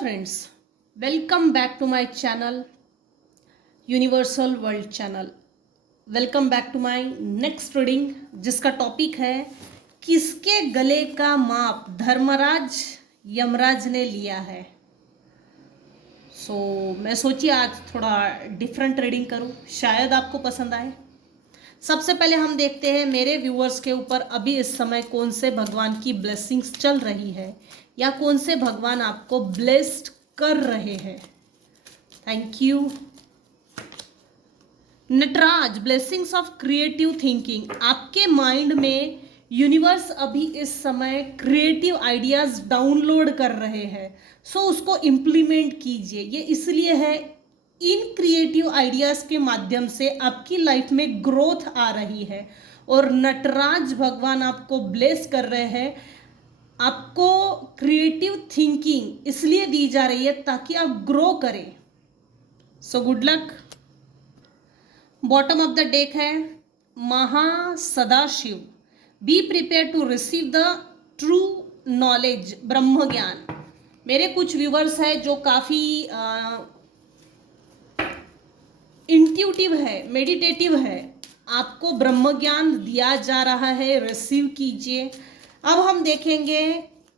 friends, welcome back to my channel universal world channel. Welcome back to my next reading जिसका topic है किसके गले का माप धर्मराज यमराज ने लिया है। मैं सोची आज थोड़ा डिफरेंट रीडिंग करूं, शायद आपको पसंद आए। सबसे पहले हम देखते हैं मेरे व्यूअर्स के ऊपर अभी इस समय कौन से भगवान की ब्लेसिंग्स चल रही है या कौन से भगवान आपको ब्लेस्ड कर रहे हैं। Thank you. Nataraj, blessings of creative thinking. आपके माइंड में यूनिवर्स अभी इस समय क्रिएटिव आइडियाज डाउनलोड कर रहे हैं, उसको इम्प्लीमेंट कीजिए। ये इसलिए है, इन क्रिएटिव आइडियाज के माध्यम से आपकी लाइफ में ग्रोथ आ रही है और नटराज भगवान आपको ब्लेस कर रहे हैं। आपको क्रिएटिव थिंकिंग इसलिए दी जा रही है ताकि आप ग्रो करें। Good luck. Bottom of the deck है Mahasadashiv. Be prepare to receive the true knowledge, ब्रह्म ज्ञान। मेरे कुछ व्यूवर्स हैं जो काफ़ी इंट्यूटिव है, मेडिटेटिव है। आपको ब्रह्म ज्ञान दिया जा रहा है, रिसीव कीजिए। अब हम देखेंगे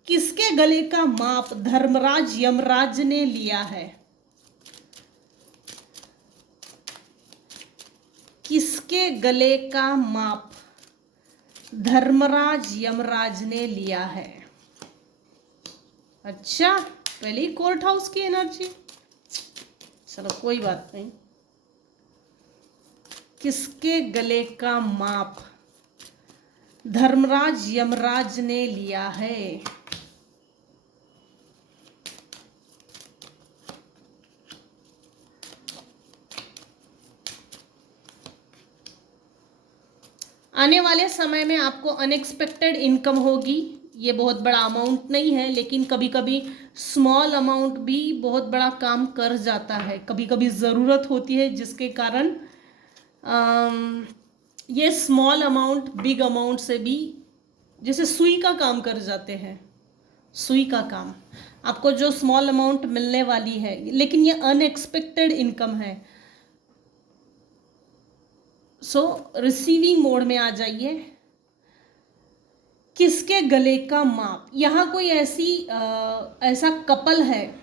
किसके गले का माप धर्मराज यमराज ने लिया है। किसके गले का माप धर्मराज यमराज ने लिया है। अच्छा, पहले ही कोर्ट हाउस की एनर्जी, चलो कोई बात नहीं। किसके गले का माप धर्मराज यमराज ने लिया है। आने वाले समय में आपको अनएक्सपेक्टेड इनकम होगी। ये बहुत बड़ा अमाउंट नहीं है, लेकिन कभी कभी स्मॉल अमाउंट भी बहुत बड़ा काम कर जाता है। कभी कभी ज़रूरत होती है जिसके कारण ये स्मॉल अमाउंट बिग अमाउंट से भी जैसे सुई का काम कर जाते हैं। सुई का काम, आपको जो स्मॉल अमाउंट मिलने वाली है, लेकिन ये अनएक्सपेक्टेड इनकम है। रिसीविंग मोड में आ जाइए। किसके गले का माप, यहाँ कोई ऐसा कपल है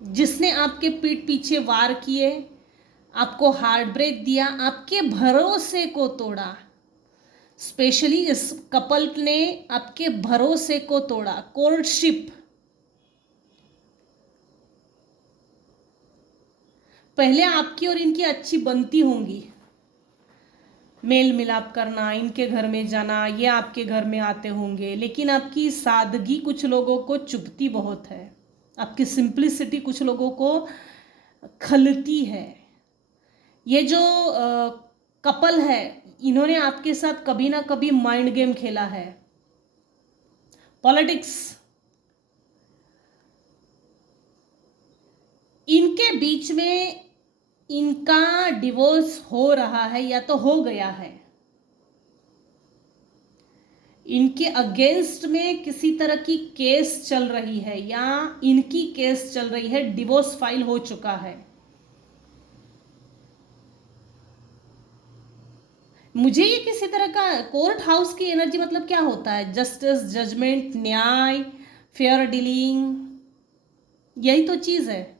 जिसने आपके पीठ पीछे वार किए, आपको हार्ट ब्रेक दिया, आपके भरोसे को तोड़ा। स्पेशली इस कपल ने आपके भरोसे को तोड़ा। कोर्टशिप, पहले आपकी और इनकी अच्छी बनती होंगी, मेल मिलाप करना, इनके घर में जाना, ये आपके घर में आते होंगे, लेकिन आपकी सादगी कुछ लोगों को चुभती बहुत है। आपकी सिंप्लिसिटी कुछ लोगों को खलती है। ये जो कपल है, इन्होंने आपके साथ कभी ना कभी माइंड गेम खेला है। पॉलिटिक्स, इनके बीच में इनका डिवोर्स हो रहा है या तो हो गया है। इनके अगेंस्ट में किसी तरह की केस चल रही है या इनकी केस चल रही है, डिवोर्स फाइल हो चुका है। मुझे ये किसी तरह का कोर्ट हाउस की एनर्जी मतलब क्या होता है? जस्टिस, जजमेंट, न्याय, फेयर डीलिंग, यही तो चीज है।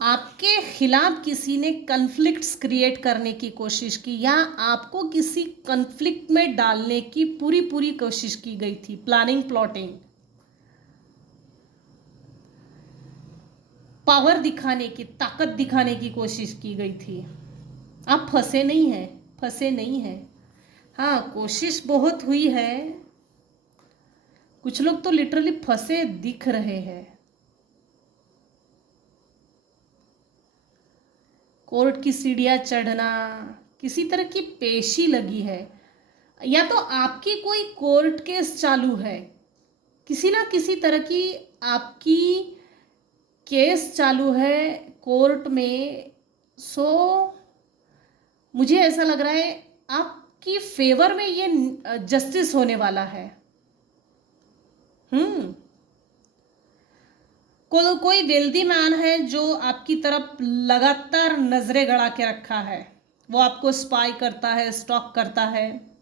आपके खिलाफ किसी ने कन्फ्लिक्ट्स क्रिएट करने की कोशिश की या आपको किसी कन्फ्लिक्ट में डालने की पूरी कोशिश की गई थी। प्लानिंग, प्लॉटिंग, पावर दिखाने की, ताकत दिखाने की कोशिश की गई थी। आप फंसे नहीं हैं, फंसे नहीं हैं। हाँ, कोशिश बहुत हुई है। कुछ लोग तो लिटरली फंसे दिख रहे हैं। कोर्ट की सीढ़ियाँ चढ़ना, किसी तरह की पेशी लगी है, या तो आपकी कोई कोर्ट केस चालू है, किसी ना किसी तरह की आपकी केस चालू है कोर्ट में। मुझे ऐसा लग रहा है आपकी फेवर में ये जस्टिस होने वाला है। कोई वेल्दी मैन है जो आपकी तरफ लगातार नजरें गड़ा के रखा है, वो आपको स्पाई करता है, स्टॉक करता है।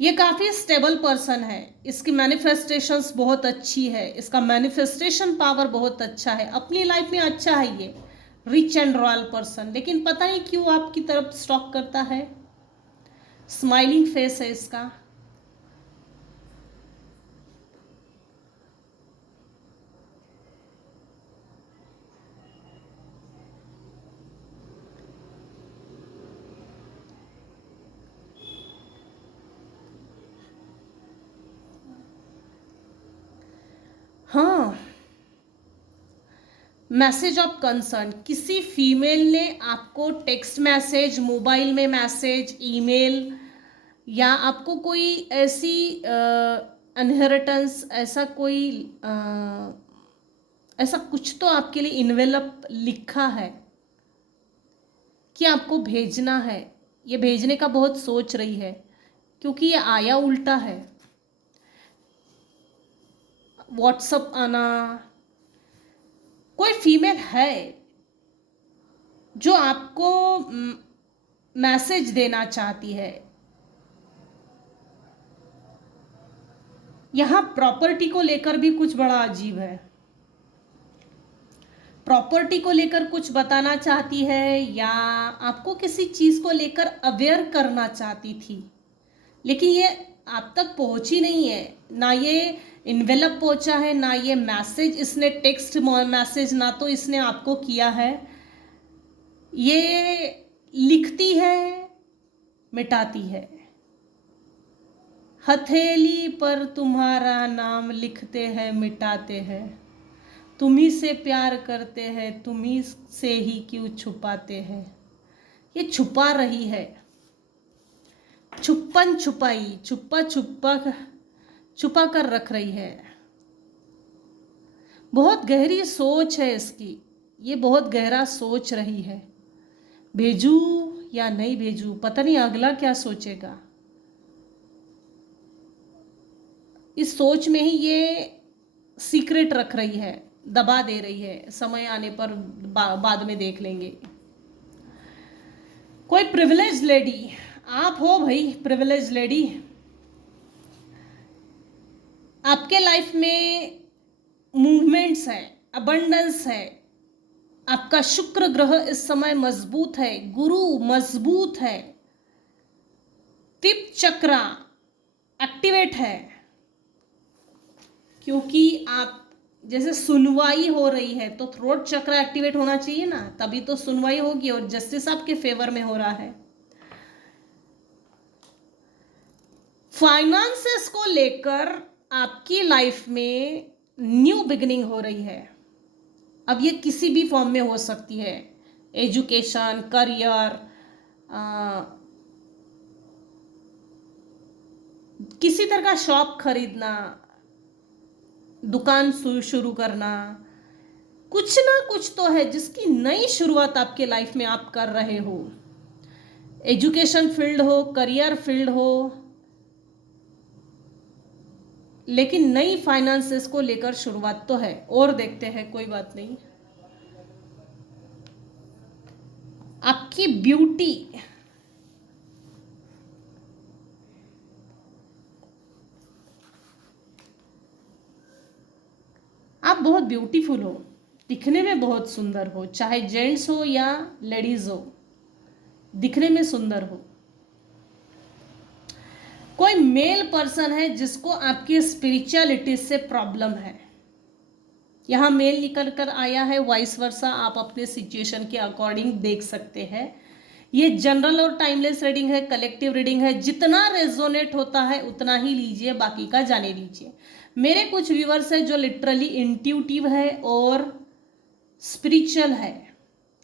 ये काफ़ी स्टेबल पर्सन है, इसकी मैनिफेस्टेशंस बहुत अच्छी है, इसका मैनिफेस्टेशन पावर बहुत अच्छा है, अपनी लाइफ में अच्छा है ये रिच एंड रॉयल पर्सन। लेकिन पता नहीं क्यों आपकी तरफ स्टॉक करता है। स्माइलिंग फेस है इसका। हाँ, मैसेज ऑफ कंसर्न, किसी फीमेल ने आपको टेक्स्ट मैसेज, मोबाइल में मैसेज, ईमेल, या आपको कोई ऐसी इनहेरिटेंस, ऐसा कोई ऐसा कुछ तो आपके लिए इन्वेलप लिखा है कि आपको भेजना है। ये भेजने का बहुत सोच रही है, क्योंकि ये आया उल्टा है। व्हाट्सअप आना, कोई फीमेल है जो आपको मैसेज देना चाहती है। यहाँ प्रॉपर्टी को लेकर भी कुछ बड़ा अजीब है। प्रॉपर्टी को लेकर कुछ बताना चाहती है, या आपको किसी चीज़ को लेकर अवेयर करना चाहती थी, लेकिन ये आप तक पहुंची नहीं है। ना ये इन्वेलप पहुंचा है, ना ये मैसेज, इसने टेक्स्ट मैसेज ना तो इसने आपको किया है। ये लिखती है, मिटाती है। हथेली पर तुम्हारा नाम लिखते हैं, मिटाते हैं। तुम्ही से प्यार करते हैं, तुम्ही से ही क्यों छुपाते हैं। ये छुपा रही है, छुपन छुपाई, छुपा कर रख रही है। बहुत गहरी सोच है इसकी, ये बहुत गहरा सोच रही है। भेजू या नहीं भेजू, पता नहीं अगला क्या सोचेगा। इस सोच में ही ये सीक्रेट रख रही है, दबा दे रही है। समय आने पर बाद में देख लेंगे। कोई प्रिविलेज लेडी, आप हो भाई प्रिविलेज लेडी। आपके लाइफ में मूवमेंट्स है, अबंडेंस है। आपका शुक्र ग्रह इस समय मजबूत है, गुरु मजबूत है, तिप चक्रा एक्टिवेट है। क्योंकि आप जैसे सुनवाई हो रही है तो थ्रोट चक्र एक्टिवेट होना चाहिए ना, तभी तो सुनवाई होगी, और जस्टिस आपके फेवर में हो रहा है। फाइनेंसेस को लेकर आपकी लाइफ में न्यू बिगिनिंग हो रही है। अब ये किसी भी फॉर्म में हो सकती है, एजुकेशन, करियर, किसी तरह का शॉप खरीदना, दुकान शुरू करना, कुछ ना कुछ तो है जिसकी नई शुरुआत आपके लाइफ में आप कर रहे हो। एजुकेशन फील्ड हो, करियर फील्ड हो, लेकिन नई फाइनेंसेस को लेकर शुरुआत तो है। और देखते हैं, कोई बात नहीं। आपकी ब्यूटी, आप बहुत ब्यूटीफुल हो, दिखने में बहुत सुंदर हो, चाहे जेंट्स हो या लेडीज हो, दिखने में सुंदर हो। कोई मेल पर्सन है जिसको आपकी स्पिरिचुअलिटी से प्रॉब्लम है। यहाँ मेल निकल कर आया है, वाइस वर्सा आप अपने सिचुएशन के अकॉर्डिंग देख सकते हैं। ये जनरल और टाइमलेस रीडिंग है, कलेक्टिव रीडिंग है। जितना रेजोनेट होता है उतना ही लीजिए, बाकी का जाने लीजिए। मेरे कुछ व्यूअर्स है जो लिटरली इंट्यूटिव है और स्पिरिचुअल है,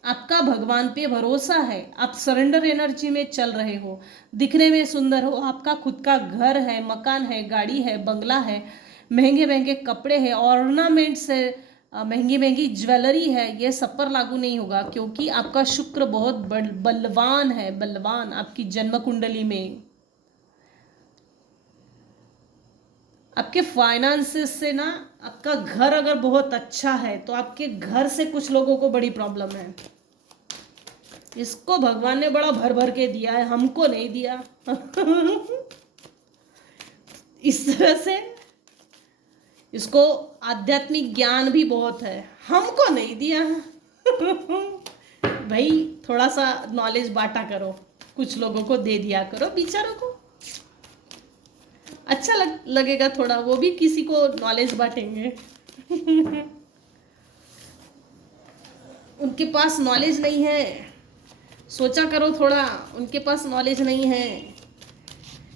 आपका भगवान पे भरोसा है, आप सरेंडर एनर्जी में चल रहे हो, दिखने में सुंदर हो, आपका खुद का घर है, मकान है, गाड़ी है, बंगला है, महंगे महंगे कपड़े हैं, ऑर्नामेंट्स है, महंगी महंगी ज्वेलरी है। ये सब पर लागू नहीं होगा, क्योंकि आपका शुक्र बहुत बलवान है, बलवान आपकी जन्म कुंडली में। आपके फाइनेंसेस से ना, आपका घर अगर बहुत अच्छा है तो आपके घर से कुछ लोगों को बड़ी प्रॉब्लम है। इसको भगवान ने बड़ा भर भर के दिया है, हमको नहीं दिया। इस तरह से इसको आध्यात्मिक ज्ञान भी बहुत है, हमको नहीं दिया। भाई थोड़ा सा नॉलेज बांटा करो, कुछ लोगों को दे दिया करो, बेचारों को अच्छा लगेगा थोड़ा, वो भी किसी को नॉलेज बांटेंगे। उनके पास नॉलेज नहीं है, सोचा करो थोड़ा, उनके पास नॉलेज नहीं है।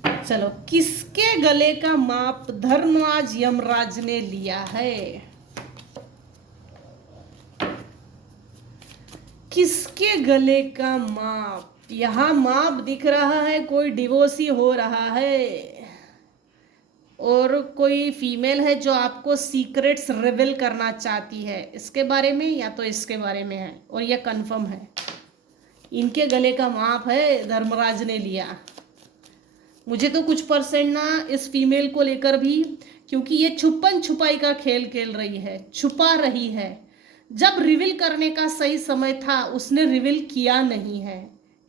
चलो, किसके गले का माप धर्मराज यमराज ने लिया है? किसके गले का माप? यहां माप दिख रहा है, कोई डिवोर्सी हो रहा है और कोई फीमेल है जो आपको सीक्रेट्स रिवील करना चाहती है, इसके बारे में या तो इसके बारे में है, और यह कंफर्म है। इनके गले का माप है, धर्मराज ने लिया। मुझे तो कुछ परसेंट ना इस फीमेल को लेकर भी, क्योंकि ये छुपन छुपाई का खेल खेल रही है, छुपा रही है। जब रिवील करने का सही समय था उसने रिवील किया नहीं है,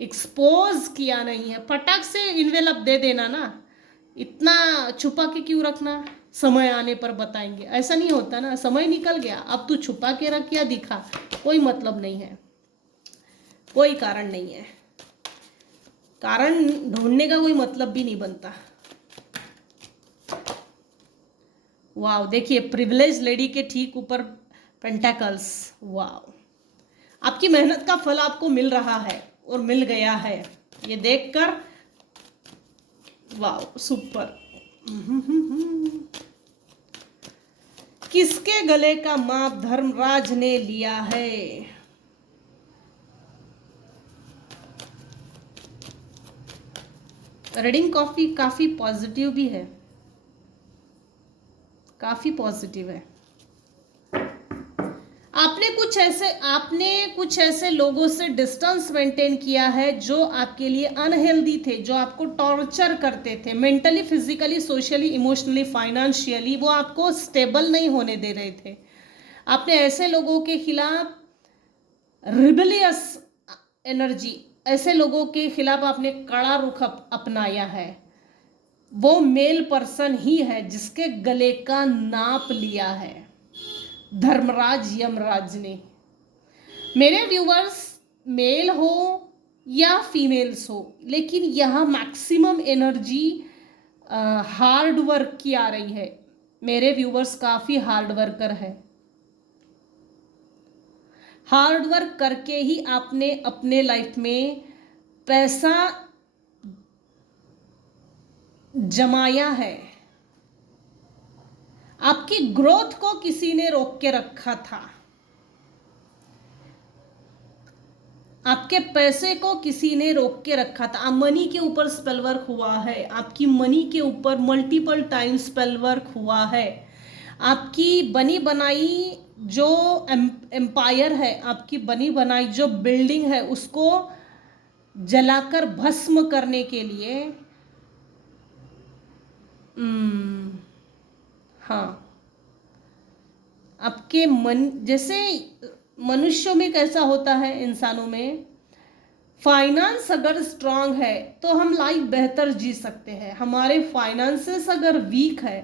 एक्सपोज किया नहीं है। फटाक से इन्वेलप दे देना ना, इतना छुपा के क्यों रखना? समय आने पर बताएंगे, ऐसा नहीं होता ना। समय निकल गया, अब तू छुपा के रख या दिखा, कोई मतलब नहीं है, कोई कारण नहीं है। कारण ढूंढने का कोई मतलब भी नहीं बनता। वाव, देखिए प्रिविलेज लेडी के ठीक ऊपर पेंटाकल्स। वाव, आपकी मेहनत का फल आपको मिल रहा है और मिल गया है, ये देखकर वाव, सुपर। किसके गले का माप धर्मराज ने लिया है? रीडिंग काफी पॉजिटिव भी है, काफी पॉजिटिव है। आपने कुछ ऐसे लोगों से डिस्टेंस मेंटेन किया है जो आपके लिए अनहेल्दी थे, जो आपको टॉर्चर करते थे, mentally, physically, socially, emotionally, financially. वो आपको स्टेबल नहीं होने दे रहे थे। आपने ऐसे लोगों के खिलाफ रिबेलियस एनर्जी, ऐसे लोगों के खिलाफ आपने कड़ा रुख अपनाया है। वो मेल पर्सन ही है जिसके गले का नाप लिया है धर्मराज यमराज ने। मेरे व्यूवर्स मेल हो या फीमेल्स हो, लेकिन यहाँ मैक्सिमम एनर्जी हार्ड वर्क की आ रही है। मेरे व्यूवर्स काफ़ी हार्ड वर्कर है, हार्ड वर्क करके ही आपने अपने लाइफ में पैसा जमाया है। आपकी ग्रोथ को किसी ने रोक के रखा था, आपके पैसे को किसी ने रोक के रखा था। मनी के ऊपर स्पेल वर्क हुआ है, आपकी मनी के ऊपर मल्टीपल टाइम स्पेल वर्क हुआ है। आपकी बनी बनाई जो एम्पायर है, आपकी बनी बनाई जो बिल्डिंग है, उसको जलाकर भस्म करने के लिए हाँ, आपके मन, जैसे मनुष्यों में कैसा होता है, इंसानों में फाइनेंस अगर स्ट्रांग है तो हम लाइफ बेहतर जी सकते हैं। हमारे फाइनेंसेस अगर वीक है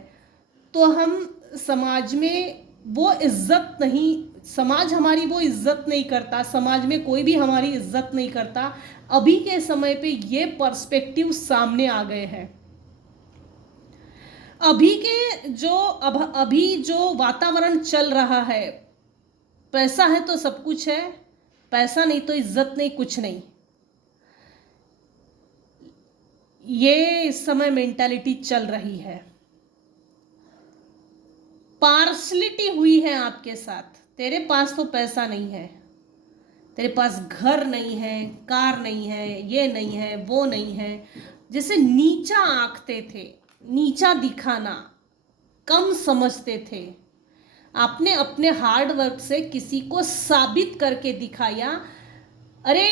तो हम समाज में वो इज्जत नहीं, समाज हमारी वो इज्जत नहीं करता, समाज में कोई भी हमारी इज्जत नहीं करता। अभी के समय पे ये पर्सपेक्टिव सामने आ गए हैं। अभी जो वातावरण चल रहा है, पैसा है तो सब कुछ है, पैसा नहीं तो इज्जत नहीं, कुछ नहीं। ये इस समय मेंटालिटी चल रही है। पार्शलिटी हुई है आपके साथ। तेरे पास तो पैसा नहीं है, तेरे पास घर नहीं है, कार नहीं है, ये नहीं है, वो नहीं है, जैसे नीचा आंकते थे, नीचा दिखाना, कम समझते थे। आपने अपने हार्ड वर्क से किसी को साबित करके दिखाया, अरे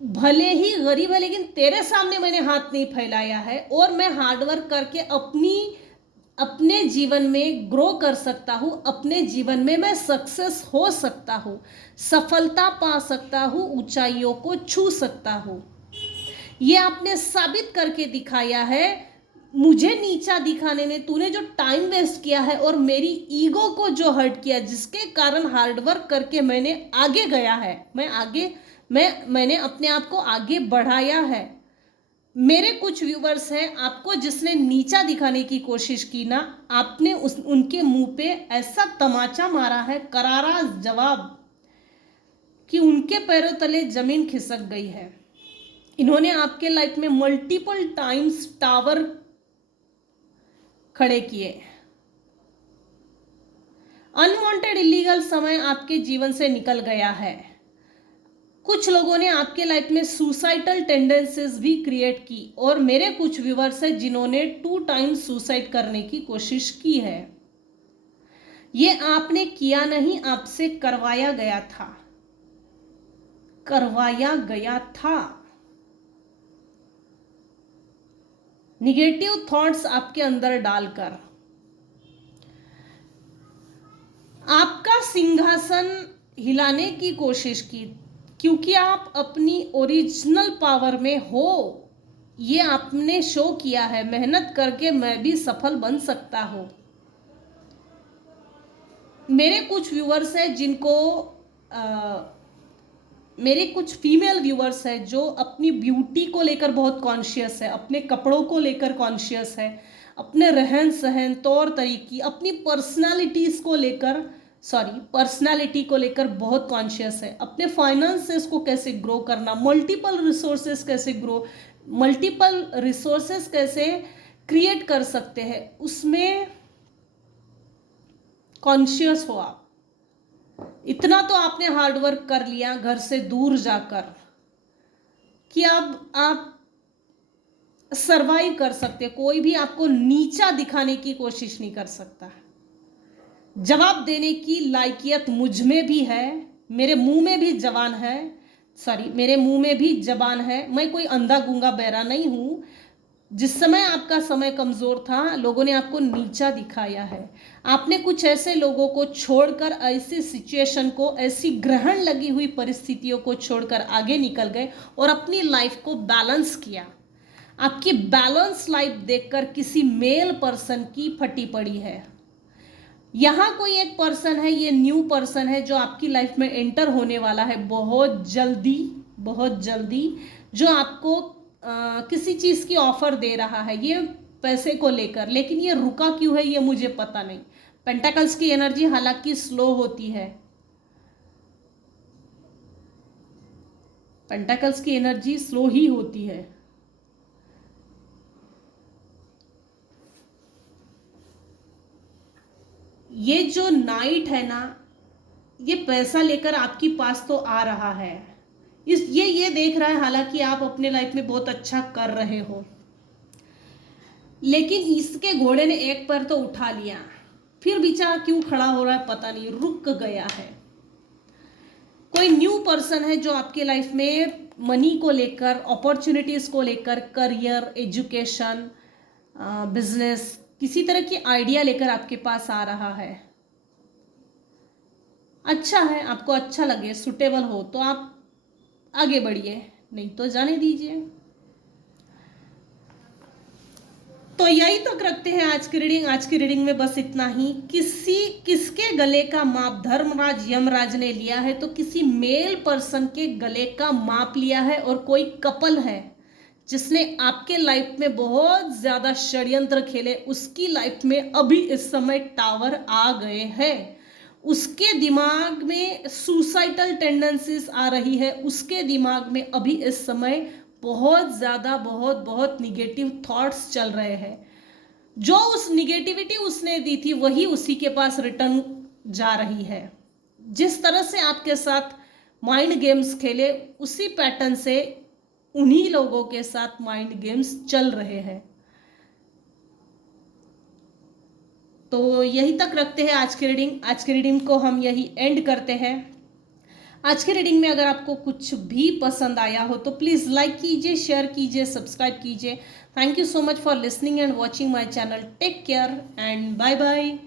भले ही गरीब है लेकिन तेरे सामने मैंने हाथ नहीं फैलाया है, और मैं हार्ड वर्क करके अपनी अपने जीवन में ग्रो कर सकता हूँ, अपने जीवन में मैं सक्सेस हो सकता हूँ, सफलता पा सकता हूँ, ऊंचाइयों को छू सकता हूँ। ये आपने साबित करके दिखाया है। मुझे नीचा दिखाने में तूने जो टाइम वेस्ट किया है और मेरी ईगो को जो हर्ट किया, जिसके कारण हार्डवर्क करके मैंने आगे गया है, मैंने अपने आप को आगे बढ़ाया है। मेरे कुछ व्यूवर्स हैं, आपको जिसने नीचा दिखाने की कोशिश की ना, आपने उनके मुंह पे ऐसा तमाचा मारा है, करारा जवाब, कि उनके पैरों तले जमीन खिसक गई है। इन्होंने आपके लाइफ में मल्टीपल टाइम्स टावर खड़े किए। अनवांटेड इलीगल समय आपके जीवन से निकल गया है। कुछ लोगों ने आपके लाइफ में सुसाइडल टेंडेंसीज भी क्रिएट की, और मेरे कुछ व्यूवर्स हैं जिन्होंने 2 टाइम्स सुसाइड करने की कोशिश की है। ये आपने किया नहीं, आपसे करवाया गया था, करवाया गया था। निगेटिव थॉट्स आपके अंदर डालकर आपका सिंहासन हिलाने की कोशिश की, क्योंकि आप अपनी ओरिजिनल पावर में हो। ये आपने शो किया है, मेहनत करके मैं भी सफल बन सकता हूँ। मेरे कुछ व्यूअर्स हैं जिनको मेरे कुछ फीमेल व्यूअर्स हैं जो अपनी ब्यूटी को लेकर बहुत कॉन्शियस है, अपने कपड़ों को लेकर कॉन्शियस है, अपने रहन सहन, तौर तरीकी, अपनी पर्सनालिटी को लेकर बहुत कॉन्शियस है। अपने फाइनेंसेस को कैसे ग्रो करना, मल्टीपल रिसोर्सेस कैसे क्रिएट कर सकते हैं, उसमें कॉन्शियस हो आप। इतना तो आपने हार्डवर्क कर लिया घर से दूर जाकर कि अब आप सरवाइव कर सकते, कोई भी आपको नीचा दिखाने की कोशिश नहीं कर सकता। जवाब देने की लायकियत मुझ में भी है, मेरे मुंह में भी जबान है, मेरे मुंह में भी जबान है। मैं कोई अंधा गूंगा बहरा नहीं हूं। जिस समय आपका समय कमजोर था, लोगों ने आपको नीचा दिखाया है। आपने कुछ ऐसे लोगों को छोड़कर, ऐसी सिचुएशन को, ऐसी ग्रहण लगी हुई परिस्थितियों को छोड़कर आगे निकल गए और अपनी लाइफ को बैलेंस किया। आपकी बैलेंस लाइफ देखकर किसी मेल पर्सन की फटी पड़ी है। यहाँ कोई एक पर्सन है, ये न्यू पर्सन है जो आपकी लाइफ में एंटर होने वाला है बहुत जल्दी, जो आपको किसी चीज़ की ऑफर दे रहा है, ये पैसे को लेकर। लेकिन ये रुका क्यों है ये मुझे पता नहीं। पेंटाकल्स की एनर्जी हालांकि स्लो होती है, पेंटाकल्स की एनर्जी स्लो ही होती है। ये जो नाइट है ना, ये पैसा लेकर आपके पास तो आ रहा है। ये देख रहा है हालांकि आप अपने लाइफ में बहुत अच्छा कर रहे हो, लेकिन इसके घोड़े ने एक पैर तो उठा लिया, फिर बेचारा क्यों खड़ा हो रहा है पता नहीं, रुक गया है। कोई न्यू पर्सन है जो आपके लाइफ में मनी को लेकर, अपॉर्चुनिटीज को लेकर, करियर, एजुकेशन, बिजनेस, किसी तरह की आइडिया लेकर आपके पास आ रहा है। अच्छा है, आपको अच्छा लगे, सुटेबल हो तो आप आगे बढ़िए, नहीं तो जाने दीजिए। तो यही तक रखते हैं आज की रीडिंग में बस इतना ही। किसके गले का माप धर्मराज यमराज ने लिया है, तो किसी मेल पर्सन के गले का माप लिया है, और कोई कपल है जिसने आपके लाइफ में बहुत ज्यादा षड्यंत्र खेले, उसकी लाइफ में अभी इस समय टावर आ गए हैं। उसके दिमाग में सुसाइडल टेंडेंसीज आ रही है, उसके दिमाग में अभी इस समय बहुत ज़्यादा बहुत निगेटिव थॉट्स चल रहे हैं। जो उस निगेटिविटी उसने दी थी वही उसी के पास रिटर्न जा रही है। जिस तरह से आपके साथ माइंड गेम्स खेले, उसी पैटर्न से उन्हीं लोगों के साथ माइंड गेम्स चल रहे हैं। तो यही तक रखते हैं आज की रीडिंग को हम यही एंड करते हैं। आज के रीडिंग में अगर आपको कुछ भी पसंद आया हो तो प्लीज़ लाइक कीजिए, शेयर कीजिए, सब्सक्राइब कीजिए। Thank you so much for listening and watching my channel. Take care and bye bye.